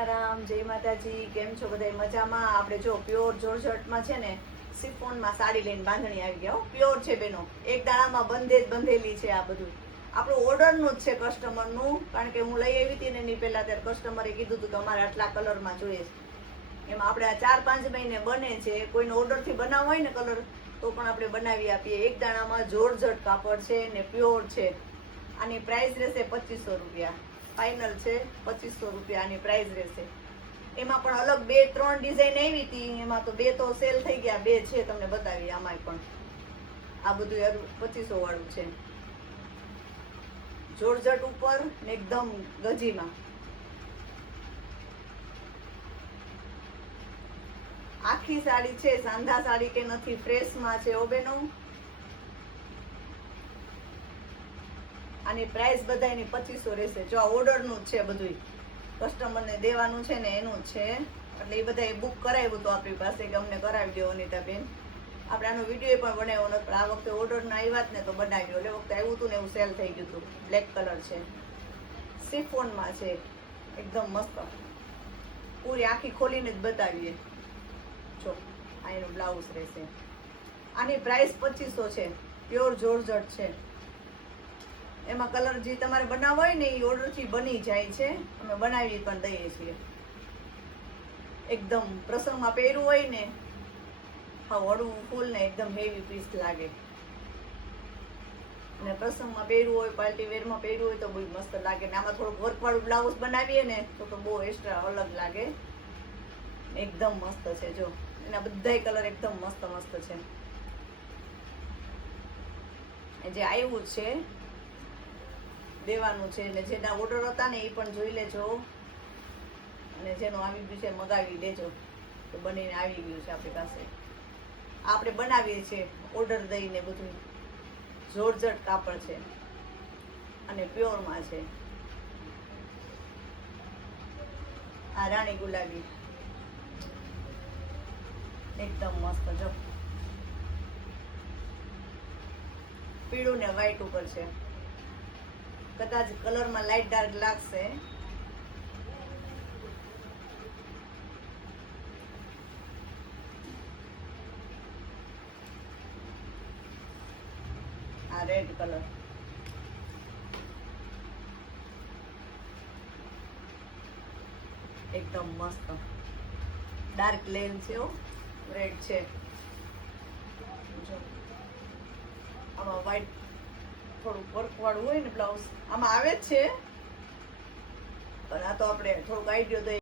સીતારામ, જય માતાજી. કેમ છો બધા? મજામાં? આપણે જો પ્યોર જોર્જટમાં છે ને સિફોનમાં સાડી લઈને બાંધણી આવી ગયા. પ્યોર છે બેનો, એક દાણામાં બંધેલી છે. આ બધું આપણું ઓર્ડરનું જ છે, કસ્ટમરનું. કારણ કે હું લઈ આવી હતી ને એની પહેલા ત્યારે કસ્ટમરે કીધું હતું કે અમારે આટલા કલરમાં જોઈએ છે. એમાં આપણે આ 4-5 મહિને બને છે. કોઈનો ઓર્ડરથી બનાવવો હોય ને કલર તો પણ આપણે બનાવી આપીએ. એક દાણામાં જોર્જટ કાપડ છે ને પ્યોર છે. આની પ્રાઇસ રહેશે 2500 રૂપિયા. ફાઇનલ છે 2500 રૂપિયા આની પ્રાઇસ રહેશે. એમાં પણ અલગ 2-3 ડિઝાઇન આવી હતી. એમાં તો 2 તો સેલ થઈ ગયા, 2 છે તમને બતાવી. આમાં પણ આ બધું 2500 વાળું છે. જોર્જટ ઉપર ને એકદમ ગજીમાં. આખી સાડી છે, સાંધા સાડી કે નથી, ફ્રેશમાં છે ઓ બેનો. આની પ્રાઇસ બધાની 2500 રહેશે. જો આ ઓર્ડરનું જ છે, બધું કસ્ટમરને દેવાનું છે ને એનું જ છે. એટલે એ બધા બુક કરાવ્યું તો આપણી પાસે કે અમને કરાવી દો અનિતાબેન. આપણે આનો વિડીયો પણ બનાવ્યો નથી, પણ આ વખતે ઓર્ડરના આવ્યા જ ને તો બનાવ્યો. એટલે વખતે આવ્યું હતું ને એવું સેલ થઈ ગયું હતું. બ્લેક કલર છે, સિફોનમાં છે, એકદમ મસ્ત. પૂરી આખી ખોલીને જ બતાવીએ. જો આ એનું બ્લાઉઝ રહેશે. આની પ્રાઇસ 2500 છે. પ્યોર જોર્જટ છે. એમાં કલર જે તમારે બનાવવો હોય ને એ ઓર્ડરથી બની જાય છે. અમે બનાવી પણ દઈએ છીએ. એકદમ પ્રસંગમાં પહેરવું હોય ને, હા વડું ફૂલ ને એકદમ હેવી પીસ લાગે. અને પ્રસંગમાં પહેરવું હોય, પાર્ટી વેરમાં પહેરવું હોય તો બહુ મસ્ત લાગે. ને આમાં થોડુંક વર્કવાળું બ્લાઉઝ બનાવીએ ને તો બહુ એક્સ્ટ્રા અલગ લાગે. એકદમ મસ્ત છે. જો એના બધાય કલર એકદમ મસ્ત મસ્ત છે. જે આવ્યું છે દેવાનું છે, ને જેના ઓર્ડર હતા ને એ પણ જોઈ લેજો. અને જેનું આવી ગયું છે મગાવી લેજો. તો બનીને આવી ગયું છે આપણી પાસે. આપણે બનાવીએ છીએ ઓર્ડર દઈને. બધું જોર્જટ કાપડ છે અને પ્યોરમાં છે. આ રાણી ગુલાબી એકદમ મસ્ત. જો પીળું ને વ્હાઈટ ઉપર છે. કદાચ કલરમાં લાઈટ ડાર્ક લાગશે. આ રેડ કલર એકદમ મસ્ત ડાર્ક લેન છે. રેડ છે. જો આમાં વ્હાઈટ થોડુંક વર્ક વાળું હોય ને બ્લાઉઝ આમાં આવે જ છે, પણ આ તો આપણે થોડુંક આઈડિયો દઈએ.